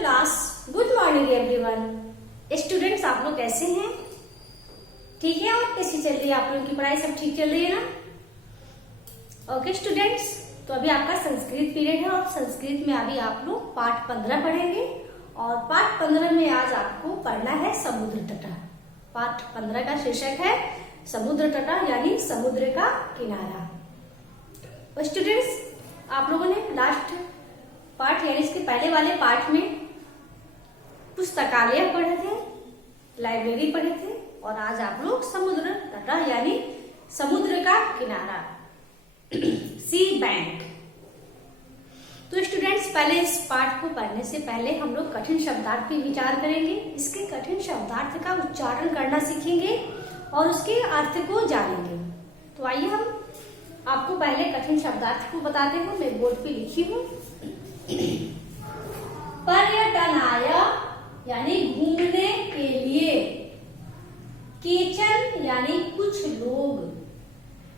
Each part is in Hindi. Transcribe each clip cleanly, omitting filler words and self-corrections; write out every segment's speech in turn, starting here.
Class, good morning everyone. Students, आप लोग कैसे हैं? ठीक है? और कैसी चल रही है आप लोगों की पढ़ाई? सब ठीक चल रही है ना? ओके स्टूडेंट्स, तो अभी आपका संस्कृत पीरियड है और संस्कृत में अभी आप लोग पाठ 15 पढ़ेंगे और पाठ 15 में आज आपको पढ़ना है समुद्र तट। पाठ 15 का शीर्षक है समुद्र तट यानी समुद्र का किनारा। और स्टूडेंट्स, आप लोगों ने लास्ट पाठ यानी इसके पहले वाले पाठ में पुस्तकालय पढ़े थे, लाइब्रेरी पढ़े थे और आज आप लोग समुद्र तट यानी समुद्र का किनारा सी बैंक। तो स्टूडेंट्स, पहले इस पाठ को पढ़ने से पहले हम लोग कठिन शब्दार्थ पे विचार करेंगे। इसके कठिन शब्दार्थ का उच्चारण करना सीखेंगे और उसके अर्थ को जानेंगे। तो आइए हम आपको पहले कठिन शब्दार्थ को बताते हैं। मैं बोर्ड पे लिखी हूँ। पर्यटनाय यानी घूमने के लिए, केचन यानी कुछ लोग,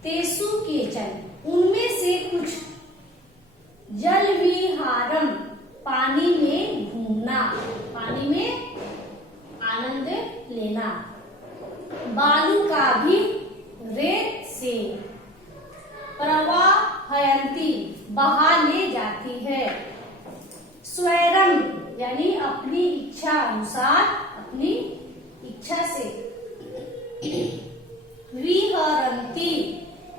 तेसु केचन उनमें से कुछ, जल विहारम पानी में घूमना, पानी में आनंद लेना, बालू का भी रेत से, प्रवाहयंती बहा ले जाती है, स्वैरम यानी अपनी इच्छा अनुसार, अपनी इच्छा से, विहरंती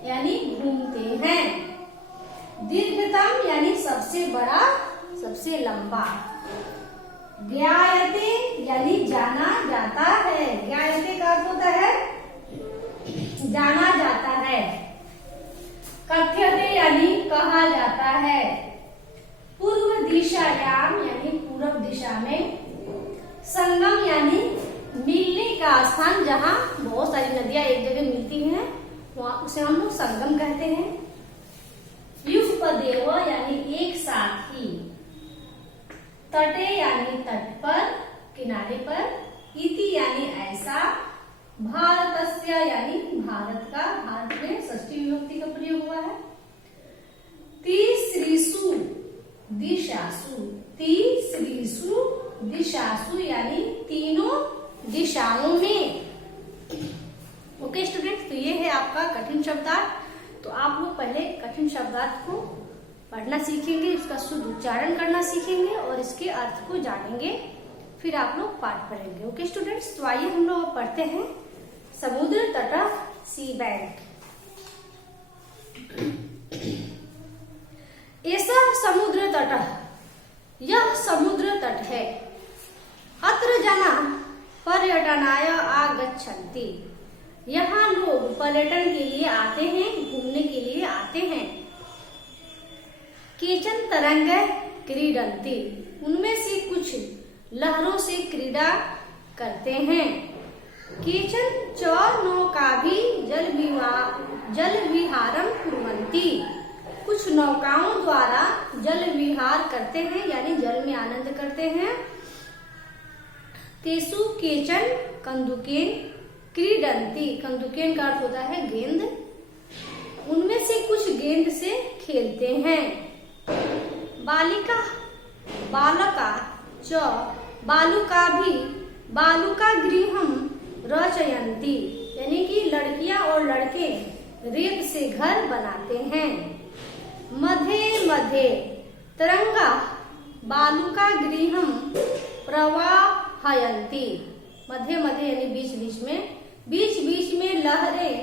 यानी घूमते हैं, दीर्घतम यानी सबसे बड़ा, सबसे लंबा, ज्ञायते यानी जाना जाता है। ज्ञायते का अर्थ होता है जाना जाता है, कथ्यते यानी कहा जाता है, पूर्व दिशायाम यानी पूर्व दिशा में, संगम यानी मिलने का स्थान, जहाँ बहुत सारी नदियां एक जगह मिलती हैं, वहाँ उसे हम लोग संगम कहते हैं, युगपदेव यानी एक साथ ही, तटे यानी तट पर, किनारे पर, इति यानी ऐसा, भारतस्य यानी भारत का, भारत में षष्ठी विभक्ति का प्रयोग हुआ है, तीसरीसु दिशासु, तीसरीसु दिशासु यानी तीनों दिशाओं में। ओके स्टूडेंट्स, तो ये है आपका कठिन शब्दार्थ। तो आप लोग पहले कठिन शब्दार्थ को पढ़ना सीखेंगे, इसका शुद्ध उच्चारण करना सीखेंगे और इसके अर्थ को जानेंगे, फिर आप लोग पाठ पढ़ेंगे। ओके स्टूडेंट्स, तो आइए हम लोग पढ़ते हैं समुद्र तट सी बैंक। ऐसा समुद्र तट, यह समुद्र तट है, अत्र जना पर्यटनाय आगच्छन्ति, यहाँ लोग पर्यटन के लिए आते हैं, घूमने के लिए आते हैं, केचन तरंग क्रीडन्ति, उनमें से कुछ लहरों से क्रीड़ा करते हैं, केचन च नौका भी जल विहारम कुर्वन्ति, कुछ नौकाओं द्वारा जल विहार करते हैं यानी जल में आनंद करते हैं, तेसु केचन कंदुकेन क्रीडन्ति, कंदुकेन का अर्थ होता है गेंद, उनमें से कुछ गेंद से खेलते हैं, बालिका बालका च बालुका भी बालुका गृहम रचयन्ति, यानी कि लड़कियां और लड़के रेत से घर बनाते हैं, मध्य मध्य तरंगा बालुका गृहम प्रवाहयन्ति, मध्य मध्य यानी बीच बीच में लहरें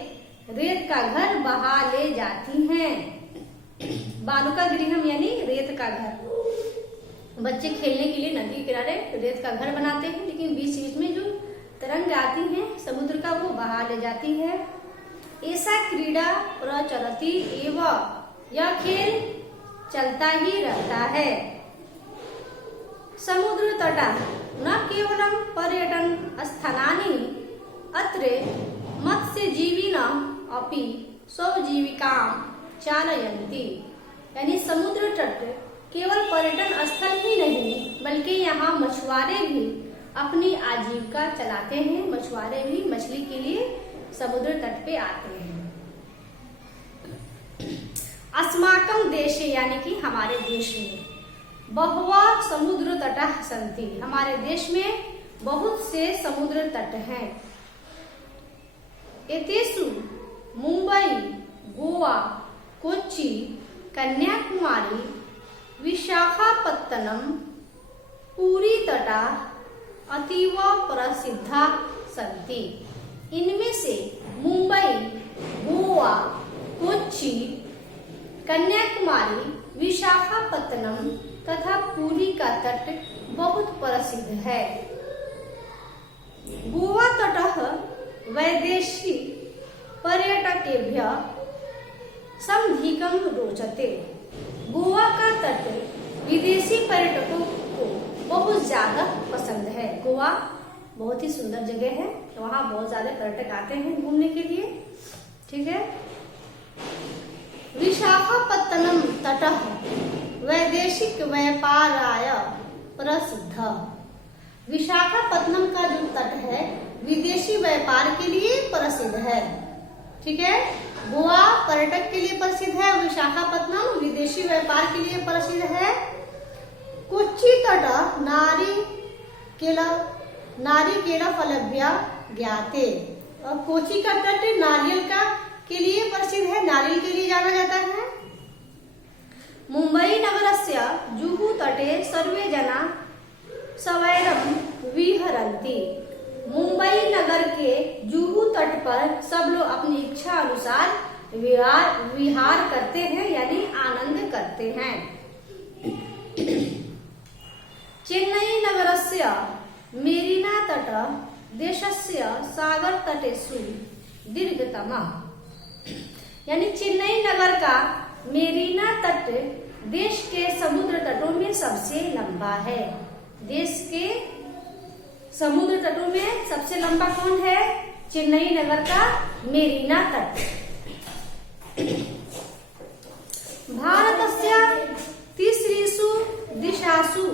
रेत का घर बहा ले जाती हैं, बालुका गृहम यानी रेत का घर। बच्चे खेलने के लिए नदी किनारे रेत का घर बनाते हैं, लेकिन बीच बीच में जो तरंग आती है समुद्र का, वो बहा ले जाती है। ऐसा क्रीड़ा प्रचलति एवं, यह खेल चलता ही रहता है। समुद्र तटा न केवलम पर्यटन स्थानानि, अत्र मत्स्यजीविनः अपि स्वजीविकां चालयन्ति, यानी समुद्र तट केवल पर्यटन स्थल ही नहीं बल्कि यहाँ मछुआरे भी अपनी आजीविका चलाते हैं, मछुआरे भी मछली के लिए समुद्र तट पे आते हैं। अस्माकं देशे यानी कि हमारे देश में, बहवः समुद्र तटः सन्ति। हमारे देश में बहुत से समुद्र तट हैं। एतेषु मुंबई, गोवा, कोच्चि, कन्याकुमारी, विशाखापत्तनम, पुरी तटा अतीव प्रसिद्धा सन्ति। इनमें से मुंबई, गोवा, कोच्चि, कन्याकुमारी, विशाखापत्तनम तथा पुरी का तट बहुत प्रसिद्ध है। गोवा तटः वैदेशिक पर्यटकेभ्यः समधिकं रोचते। गोवा का तट विदेशी पर्यटकों को बहुत ज्यादा पसंद है। गोवा बहुत ही सुंदर जगह है, वहाँ बहुत ज्यादा पर्यटक आते हैं घूमने के लिए। ठीक है। विशाखापत्तनम तटः वैदेशिक व्यापाराय प्रसिद्ध। विशाखापत्तनम का जो तट है विदेशी व्यापार के लिए प्रसिद्ध है। ठीक है। गोवा पर्यटक के लिए प्रसिद्ध है, विशाखापत्तनम विदेशी व्यापार के लिए प्रसिद्ध है। कोच्चि तट नारिकेल फलभ्य ज्ञाते। और कोच्चि का तट नारियल का के लिए प्रसिद्ध है, नारियल के लिए जाना जाता है। मुंबई नगरस्य जुहू तटे सर्वे जना सवैरम विहरन्ति। मुंबई नगर के जुहू तट पर सब लोग अपनी इच्छा अनुसार विहार करते हैं, यानी आनंद करते हैं। चेन्नई नगरस्य मेरीना तट देशस्य सागर तटेषु दीर्घतमः। यानी चेन्नई नगर का मेरीना तट देश के समुद्र तटों में सबसे लंबा है। देश के समुद्र तटों में सबसे लंबा कौन है? चेन्नई नगर का मेरीना तट। भारतस्य तीसरीषु दिशासु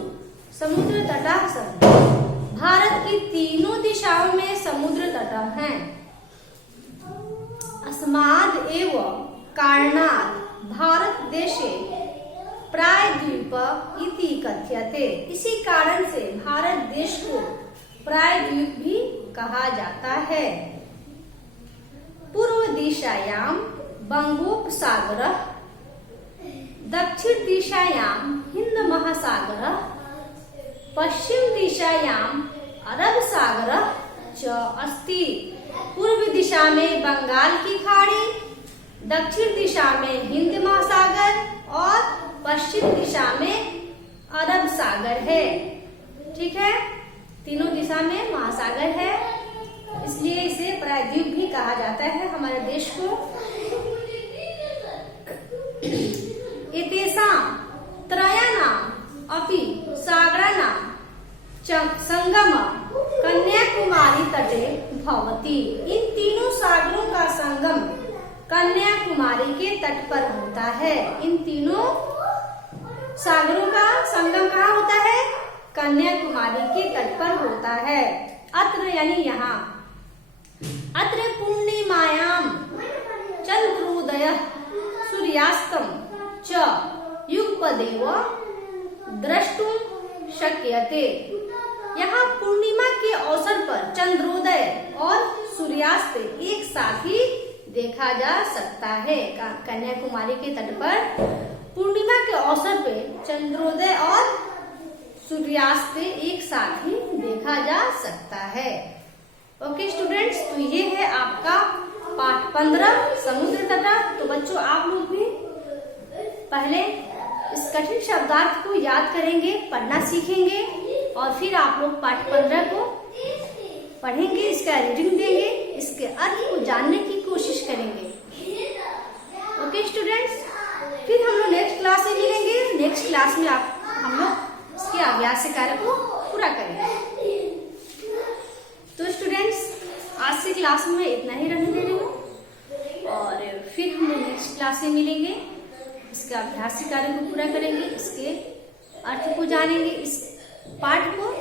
समुद्र तटः सन्ति। भारत की तीनों दिशाओं में समुद्र तट हैं। अस्माद् एव कारणात् भारत देशे प्रायद्वीप इति कथ्यते। इसी कारण से भारत देश को प्रायद्वीप भी कहा जाता है। पूर्व दिशायां बंगोपसागरः, दक्षिण दिशायां हिंद महासागरः, पश्चिम दिशायां अरब सागरः च अस्ति। पूर्व दिशा में बंगाल की खाड़ी, दक्षिण दिशा में हिंद महासागर और पश्चिम दिशा में अरब सागर है। ठीक है। तीनों दिशा में महासागर है, इसलिए इसे प्रायद्वीप भी कहा जाता है हमारे देश को। एतेषां त्रयाणाम् अपि सागराणां संगमः कन्याकुमारी तटे भवति। इन तीनों सागरों का संगम कन्याकुमारी के तट पर होता है। इन तीनों सागरों का संगम कहाँ होता है? कन्याकुमारी के तट पर होता है। अत्र यानी यहाँ। अत्र पूर्णिमायां चंद्रोदयः सूर्यास्तम च युगपदेव द्रष्टुम शक्यते। यहाँ पूर्णिमा के अवसर पर चंद्रोदय और सूर्यास्त एक साथ ही देखा जा सकता है। कन्याकुमारी के तट पर पूर्णिमा के अवसर पे चंद्रोदय और सूर्यास्त एक साथ ही देखा जा सकता है। ओके स्टूडेंट्स, तो ये है आपका पाठ 15 समुद्र तट। तो बच्चों आप लोग भी पहले इस कठिन शब्दार्थ को याद करेंगे, पढ़ना सीखेंगे और फिर आप लोग पाठ 15 को पढ़ेंगे, इसका रीडिंग देंगे, इसके अर्थ को जानने की कोशिश करेंगे। ओके स्टूडेंट्स, फिर हम लोग नेक्स्ट क्लास में मिलेंगे। नेक्स्ट क्लास में हम लोग इसके अभ्यास कार्य को पूरा करेंगे। तो स्टूडेंट्स, आज की क्लास में इतना ही रहने दे रही हूँ और फिर हम लोग नेक्स्ट क्लास में मिलेंगे, इसके अभ्यास कार्य को पूरा करेंगे, इसके अर्थ को जानेंगे, इस पाठ को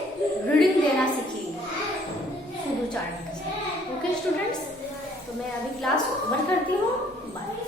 रीडिंग देना सीखेंगे शुद्ध उच्चारण के साथ। ओके स्टूडेंट्स, तो मैं अभी क्लास ओवर करती हूँ। बाय।